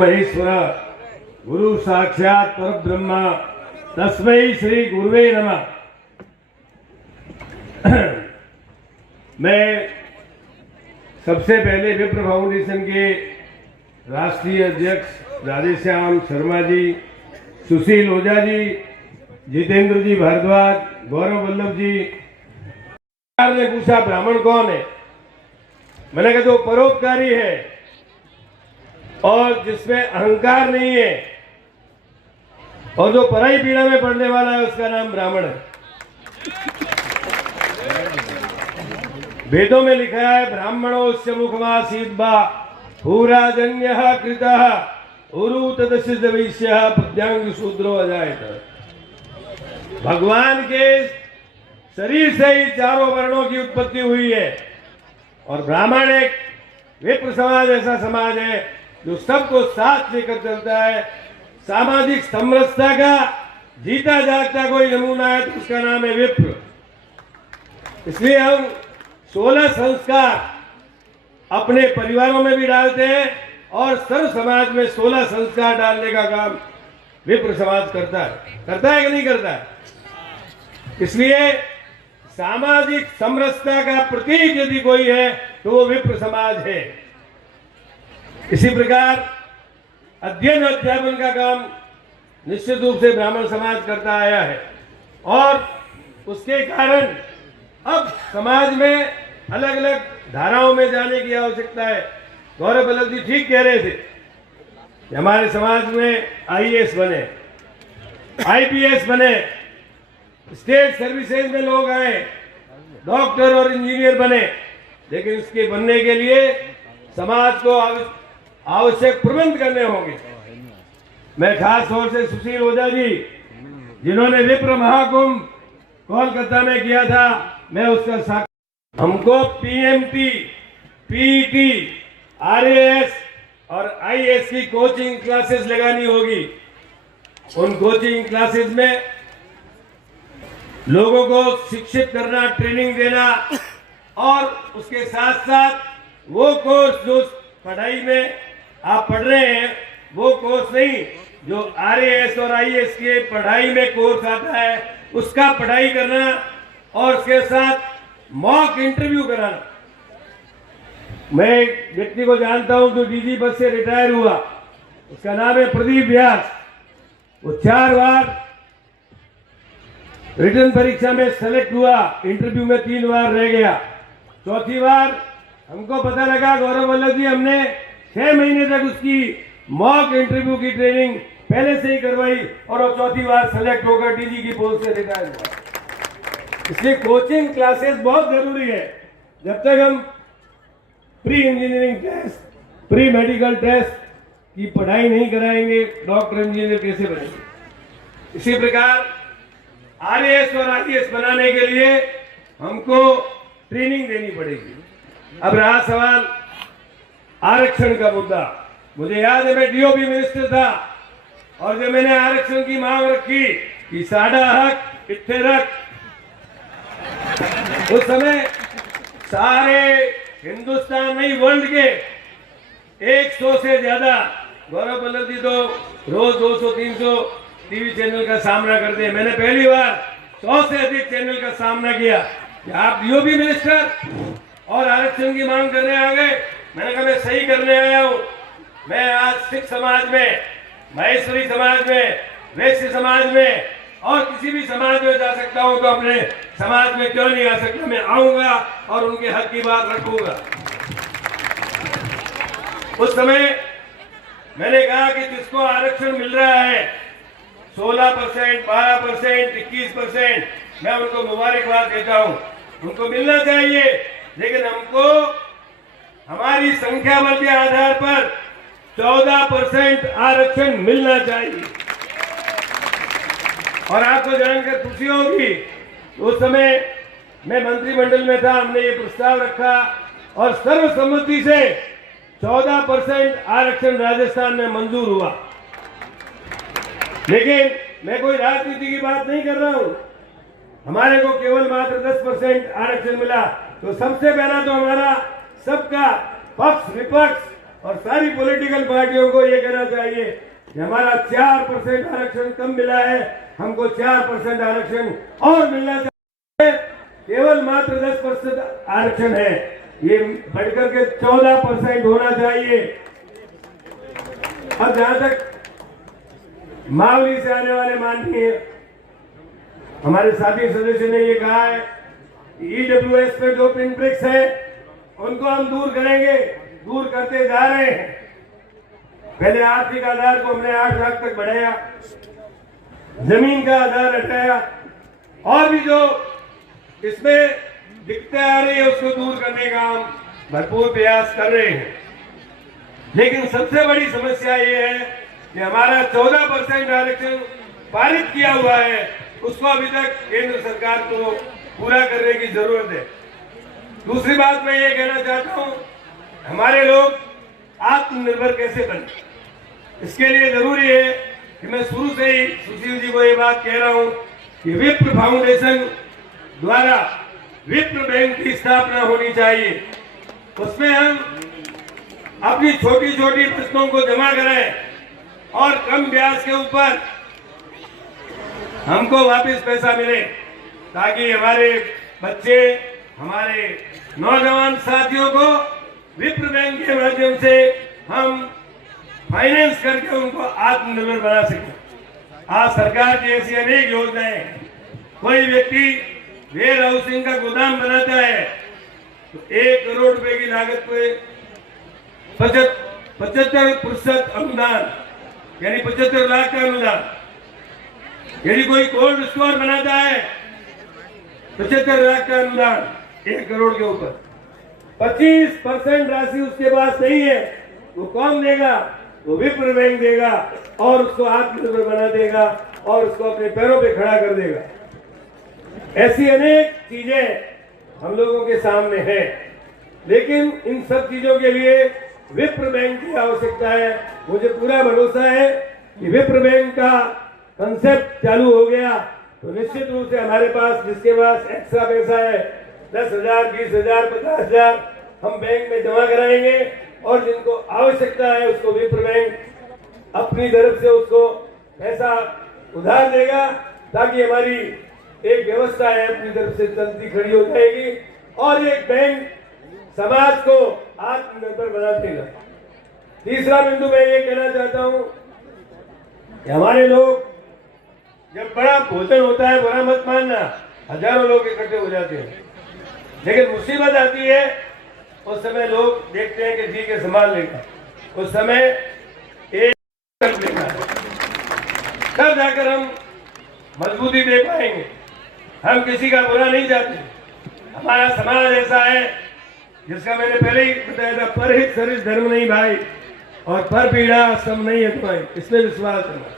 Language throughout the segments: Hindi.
महेश्वर गुरु साक्षात पर ब्रह्मा तस्मै श्री गुरुवे नमः। मैं सबसे पहले विप्र फाउंडेशन के राष्ट्रीय अध्यक्ष राधेश्याम शर्मा जी, सुशील ओझा जी, जितेंद्र जी भारद्वाज, गौरव वल्लभ जी ने पूछा ब्राह्मण कौन है। मैंने कहा जो परोपकारी है और जिसमें अहंकार नहीं है और जो पराई पीड़ा में पड़ने वाला है उसका नाम ब्राह्मण है। वेदों में लिखा है ब्राह्मणोस्य मुखमासीत् बा भूराजन्यः कृतः उरु तदस्य वैश्यः प्रत्यांग शूद्रो अजायत। भगवान के शरीर से ही चारों वर्णों की उत्पत्ति हुई है और ब्राह्मण एक विप्र समाज ऐसा समाज है जो सबको साथ लेकर चलता है। सामाजिक समरसता का जीता जागता कोई नमूना है तो उसका नाम है विप्र। इसलिए हम 16 संस्कार अपने परिवारों में भी डालते हैं और सर्व समाज में 16 संस्कार डालने का काम विप्र समाज करता है कि नहीं करता है। इसलिए सामाजिक समरसता का प्रतीक यदि कोई है तो वो विप्र समाज है। इसी प्रकार अध्ययन अध्यापन का काम निश्चित रूप से ब्राह्मण समाज करता आया है और उसके कारण अब समाज में अलग अलग धाराओं में जाने की आवश्यकता है। गौरव वल्लभ जी ठीक कह रहे थे कि हमारे समाज में आईएएस बने, आईपीएस बने, स्टेट सर्विसेज में लोग आए, डॉक्टर और इंजीनियर बने, लेकिन इसके बनने के लिए समाज को आवश्यक प्रबंध करने होंगे। मैं खास तौर से सुशील ओझा जी जिन्होंने विप्र महाकुंभ कोलकाता में किया था, मैं उसका साक्षी। हमको पीएमटी, पीईटी, आरएएस और आईएएस की कोचिंग क्लासेस लगानी होगी। उन कोचिंग क्लासेस में लोगों को शिक्षित करना, ट्रेनिंग देना और उसके साथ साथ वो कोर्स जो पढ़ाई में आप पढ़ रहे हैं वो कोर्स नहीं जो आरएएस और आईएएस के पढ़ाई में कोर्स आता है उसका पढ़ाई करना और उसके साथ मॉक इंटरव्यू कराना। मैं एक व्यक्ति को जानता हूं जो डीजी बस से रिटायर हुआ, उसका नाम है प्रदीप व्यास। वो 4 बार रिटर्न परीक्षा में सेलेक्ट हुआ, इंटरव्यू में 3 बार रह गया। चौथी बार हमको पता लगा गौरव वल्लभ जी हमने 6 महीने तक उसकी मॉक इंटरव्यू की ट्रेनिंग पहले से ही करवाई और वो चौथी बार सेलेक्ट होकर डीजी की पोस्ट से रिटायर हुआ। इसलिए कोचिंग क्लासेस बहुत जरूरी है। जब तक हम pre engineering test, pre medical test की पढ़ाई नहीं कराएंगे, डॉक्टर इंजीनियर कैसे बनेंगे। इसी प्रकार आरएएस और आईएएस बनाने के लिए हमको ट्रेनिंग देनी पड़ेगी। अब रहा सवाल आरक्षण का मुद्दा। मुझे याद है मैं डीओपी मिनिस्टर था और जब मैंने आरक्षण की मांग रखी कि साडा हक इत्थे रख, उस समय सारे हिंदुस्तान नहीं वर्ल्ड के 100 से ज्यादा, गौरव वल्लभ जी तो रोज 200-300 टीवी चैनल का सामना करते हैं, मैंने पहली बार 100 से अधिक चैनल का सामना किया कि आप डीओपी मिनिस्टर और आरक्षण की मांग करने आ गए। मैंने कहा मैं सही करने आया हूं। मैं आज सिख समाज में, महेश्वरी समाज में, वैश्य समाज में और किसी भी समाज में जा सकता हूं तो अपने समाज में क्यों नहीं आ सकता। मैं आऊंगा और उनके हक की बात रखूंगा। उस समय मैंने कहा कि जिसको आरक्षण मिल रहा है 16%, 12%, 21%, मैं उनको मुबारकबाद देता हूं, उनको मिलना चाहिए। लेकिन हमको हमारी संख्या बल के आधार पर 14% आरक्षण मिलना चाहिए। और आपको जानकर खुशी होगी उस समय मैं मंत्रिमंडल में था, हमने ये प्रस्ताव रखा और सर्वसम्मति से 14% आरक्षण राजस्थान में मंजूर हुआ। लेकिन मैं कोई राजनीति की बात नहीं कर रहा हूं। हमारे को केवल मात्र 10% आरक्षण मिला तो सबसे पहला तो हमारा सबका पक्ष विपक्ष और सारी पॉलिटिकल पार्टियों को ये कहना चाहिए कि हमारा 4% आरक्षण कम मिला है, हमको 4% आरक्षण और मिलना चाहिए। केवल मात्र 10% आरक्षण है, ये बढ़कर के 14% होना चाहिए। अब जहां तक मावली से आने वाले माननीय हमारे साथी सदस्य ने ये कहा है कि ईडब्ल्यूएस पे जो पिन ब्रिक्स है उनको हम दूर करेंगे, दूर करते जा रहे हैं। पहले आर्थिक आधार को हमने 8 लाख तक बढ़ाया, जमीन का आधार हटाया, और भी जो इसमें दिक्कतें आ रही है उसको दूर करने का हम भरपूर प्रयास कर रहे हैं। लेकिन सबसे बड़ी समस्या ये है कि हमारा 14% आरक्षण पारित किया हुआ है, उसको अभी तक केंद्र सरकार को पूरा करने की जरूरत है। दूसरी बात मैं ये कहना चाहता हूं, हमारे लोग आत्मनिर्भर कैसे बने, इसके लिए जरूरी है कि मैं शुरू से ही सुशील जी को ये बात कह रहा हूं कि विप्र फाउंडेशन द्वारा विप्र बैंक की स्थापना होनी चाहिए। उसमें हम अपनी छोटी छोटी किस्तों को जमा कराएं और कम ब्याज के ऊपर हमको वापस पैसा मिले, ताकि हमारे बच्चे, हमारे नौजवान साथियों को विप्र बैंक के माध्यम से हम फाइनेंस करके उनको आत्मनिर्भर बना सकें। आज सरकार की ऐसी अनेक योजनाएं हैं। कोई व्यक्ति वेयर हाउसिंग का गोदाम बनाता है तो 1 करोड़ रुपए की लागत पे 75% अनुदान, यानी 75 लाख का अनुदान। यदि कोई कोल्ड स्टोर बनाता है 75 लाख का अनुदान 1 करोड़ के ऊपर। 25% राशि उसके पास नहीं है, वो कौन देगा? वो विप्र बैंक देगा और उसको आत्मनिर्भर बना देगा और उसको अपने पैरों पे खड़ा कर देगा। ऐसी अनेक चीजें हम लोगों के सामने है, लेकिन इन सब चीजों के लिए विप्र बैंक की आवश्यकता है। मुझे पूरा भरोसा है कि विप्र बैंक का कंसेप्ट चालू हो गया तो निश्चित रूप से हमारे पास, जिसके पास एक्स्ट्रा पैसा है 10,000, 20,000, 50,000 हम बैंक में जमा कराएंगे और जिनको आवश्यकता है उसको विप्र बैंक अपनी तरफ से उसको पैसा उधार देगा, ताकि हमारी एक व्यवस्था है अपनी तरफ से चलती खड़ी हो जाएगी और एक बैंक समाज को आत्मनिर्भर बना देगा। तीसरा बिंदु मैं ये कहना चाहता हूं कि हमारे लोग, जब बड़ा भोजन होता है, बुरा मत मानना, हजारों लोग इकट्ठे हो जाते हैं, लेकिन मुसीबत आती है उस समय लोग देखते हैं कि ठीक है संभाल लेगा, उस समय एक कर लेगा, तब जाकर हम मजबूती दे पाएंगे। हम किसी का बुरा नहीं चाहते। हमारा समाज ऐसा है जिसका मैंने पहले ही बताया था, परहित सरिस धर्म नहीं भाई और पर पीड़ा सम नहीं है तुम्हारी, इसमें विश्वास करना।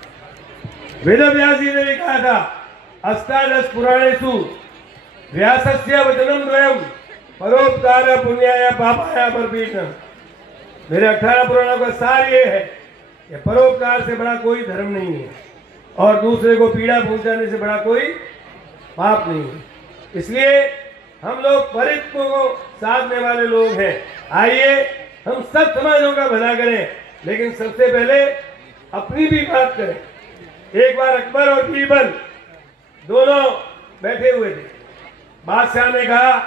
वेद व्यास जी ने भी कहा था, अष्टादश पुराणेषु व्यासस्य वचनम द्वयम परोपकार पुण्याय पापाय परपीडनम। मेरे 18 पुराणों का सार ये है कि परोपकार से बड़ा कोई धर्म नहीं है और दूसरे को पीड़ा पहुंचाने से बड़ा कोई पाप नहीं है। इसलिए हम लोग परित को साधने वाले लोग हैं। आइए हम सब समाजों का भला करें, लेकिन सबसे पहले अपनी भी बात करें। एक बार अकबर और बीरबल दोनों बैठे हुए थे। बादशाह ने कहा,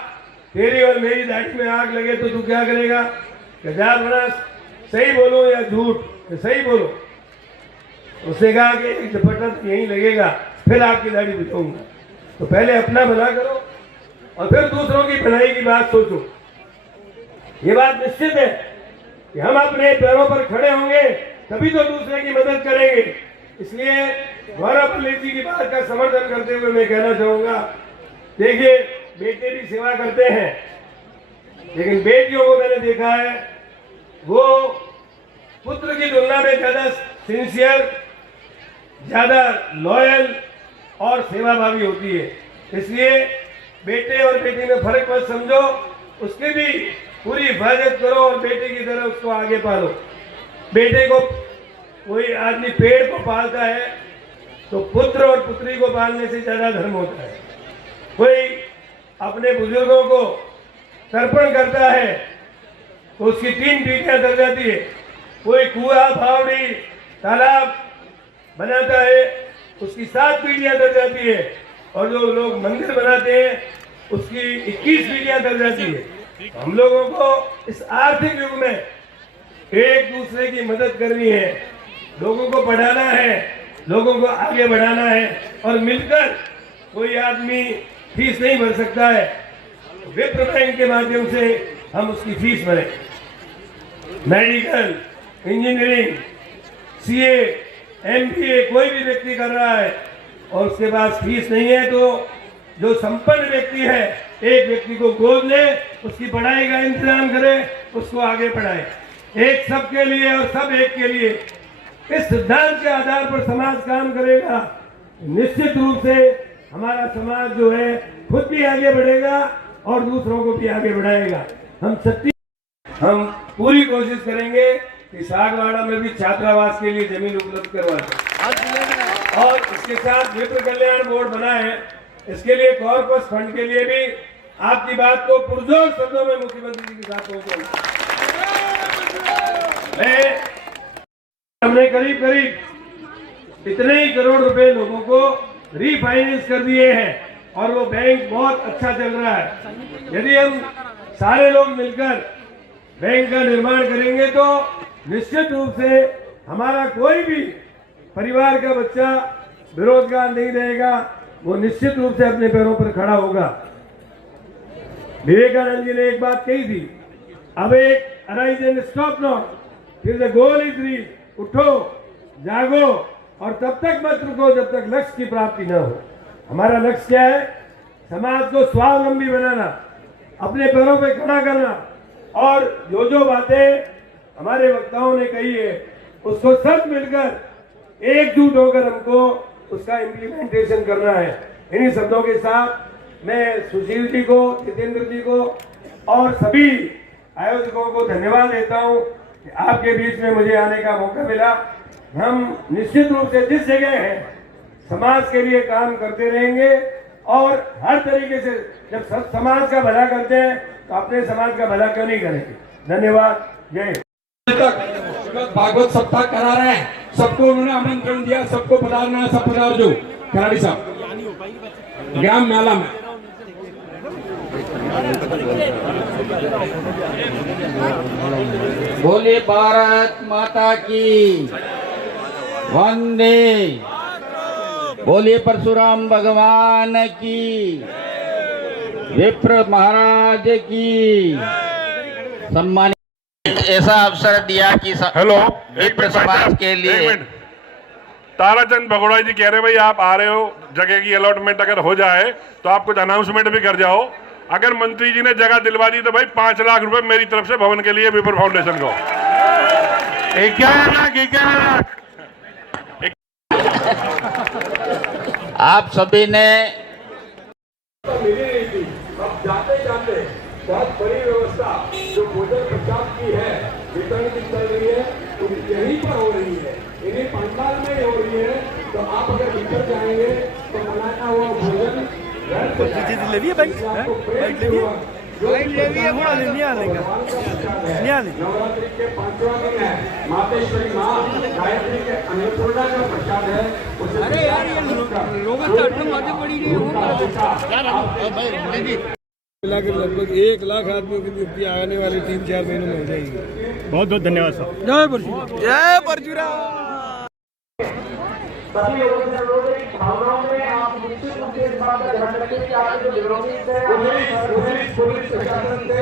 तेरी और मेरी दाढ़ी में आग लगे तो तू क्या करेगा? जा बना, सही बोलो या झूठ? सही बोलो। उसने कहा कि एक झपटा तो यहीं लगेगा, फिर आपकी दाढ़ी बिछाऊंगा। तो पहले अपना भला करो और फिर दूसरों की भलाई की बात सोचो। ये बात निश्चित है कि हम अपने पैरों पर खड़े होंगे तभी तो दूसरे की मदद करेंगे। इसलिए गौरवपल्ली जी की बात का समर्थन करते हुए मैं कहना चाहूंगा, देखिए बेटे भी सेवा करते हैं, लेकिन बेटियों को मैंने देखा है वो पुत्र की तुलना में ज्यादा सिंसियर, ज्यादा लॉयल और सेवाभावी होती है। इसलिए बेटे और बेटी में फर्क मत समझो, उसकी भी पूरी हिफाजत करो और बेटे की तरह उसको आगे पालो। बेटे को कोई आदमी पेड़ को पालता है तो पुत्र और पुत्री को पालने से ज्यादा धर्म होता है। कोई अपने बुजुर्गों को तर्पण करता है, तो उसकी 3 पीढ़ियां दर जाती है। कोई कुआं फावड़ी तालाब बनाता है, उसकी 7 पीढ़ियां दर जाती है। और जो लोग मंदिर बनाते हैं उसकी 21 पीढ़ियां दर जाती है। हम लोगों को इस आर्थिक युग में एक दूसरे की मदद करनी है, लोगों को पढ़ाना है, लोगों को आगे बढ़ाना है और मिलकर कोई आदमी फीस नहीं भर सकता है, विप्र बैंक के माध्यम से हम उसकी फीस भरें। मेडिकल, इंजीनियरिंग, सीए, एमबीए कोई भी व्यक्ति कर रहा है और उसके पास फीस नहीं है तो जो संपन्न व्यक्ति है एक व्यक्ति को गोद ले, उसकी पढ़ाई का इंतजाम करे, उसको आगे पढ़ाए। एक सबके लिए और सब एक के लिए, इस सिद्धांत के आधार पर समाज काम करेगा। निश्चित रूप से हमारा समाज जो है खुद भी आगे बढ़ेगा और दूसरों को भी आगे बढ़ाएगा। हम पूरी कोशिश करेंगे कि सागवाड़ा में भी छात्रावास के लिए जमीन उपलब्ध करवा दें और इसके साथ विप्र कल्याण बोर्ड बना है, इसके लिए कॉर्पस फंड के लिए भी आपकी बात को पुरजोर शब्दों में मुख्यमंत्री जी के साथ पहुंचाऊंगा। हमने करीब इतने ही करोड़ रुपए लोगों को रीफाइनेंस कर दिए हैं और वो बैंक बहुत अच्छा चल रहा है। यदि हम सारे लोग मिलकर बैंक का निर्माण करेंगे तो निश्चित रूप से हमारा कोई भी परिवार का बच्चा बेरोजगार नहीं रहेगा, वो निश्चित रूप से अपने पैरों पर खड़ा होगा। विवेकानंद जी ने एक बात कही थी, अब एक अराइज एंड स्टॉप नॉट, फिर द गोल इज रीच, उठो जागो और तब तक मत रुको जब तक लक्ष्य की प्राप्ति न हो। हमारा लक्ष्य क्या है? समाज को स्वावलंबी बनाना, अपने पैरों पे खड़ा करना और जो बातें हमारे वक्ताओं ने कही है उसको सब मिलकर एकजुट होकर हमको उसका इम्प्लीमेंटेशन करना है। इन्हीं शब्दों के साथ मैं सुशील जी को, जितेंद्र जी को और सभी आयोजकों को धन्यवाद देता हूं कि आपके बीच में मुझे आने का मौका मिला। हम निश्चित रूप से जिस जगह हैं समाज के लिए काम करते रहेंगे और हर तरीके से जब सब समाज का भला करते हैं तो अपने समाज का भला क्यों नहीं करेंगे। धन्यवाद, जय तक भागवत सप्ताह करा रहे हैं, सबको उन्होंने आमंत्रण दिया, सबको पधारना है, सब पधार जो खिलाड़ी साहब ग्राम मेला में। बोले भारत माता की वंदे, बोलिए परशुराम भगवान की, विप्र महाराज की। सम्मानित ऐसा अवसर दिया कि हेलो, विप्र समाज के लिए ताराचंद भगोड़ा जी कह रहे भाई आप आ रहे हो, जगह की अलॉटमेंट अगर हो जाए तो आप कुछ अनाउंसमेंट भी कर जाओ। अगर मंत्री जी ने जगह दिलवा दी तो भाई 5 लाख रुपए मेरी तरफ से भवन के लिए विप्र फाउंडेशन को। 11 लाख। आप सभी ने अब जाते जाते बहुत बड़ी व्यवस्था जो भोजन प्रसाद की है, वितरण की चल रही है, तो यहीं पर हो रही है, इन्हीं पंडाल में हो रही है। तो आप अगर भीतर जाएंगे तो बनाया हुआ भोजन नवरात्रि के 5वां दिन है, मातेश्वरी माँ गायत्री के अन्नपूर्णा का प्रसाद है। मिलाकर लगभग 1 लाख आदमियों की नियुक्ति आने वाले 3-4 महीनों में हो जाएगी। बहुत बहुत धन्यवाद सर। जय परशुराम। सभी लोगों से अनुरोध है कि भावनाओं में आप निश्चित रूप से इस बात का ध्यान रखें कि आपके जो विरोधी है, पुलिस प्रशासन से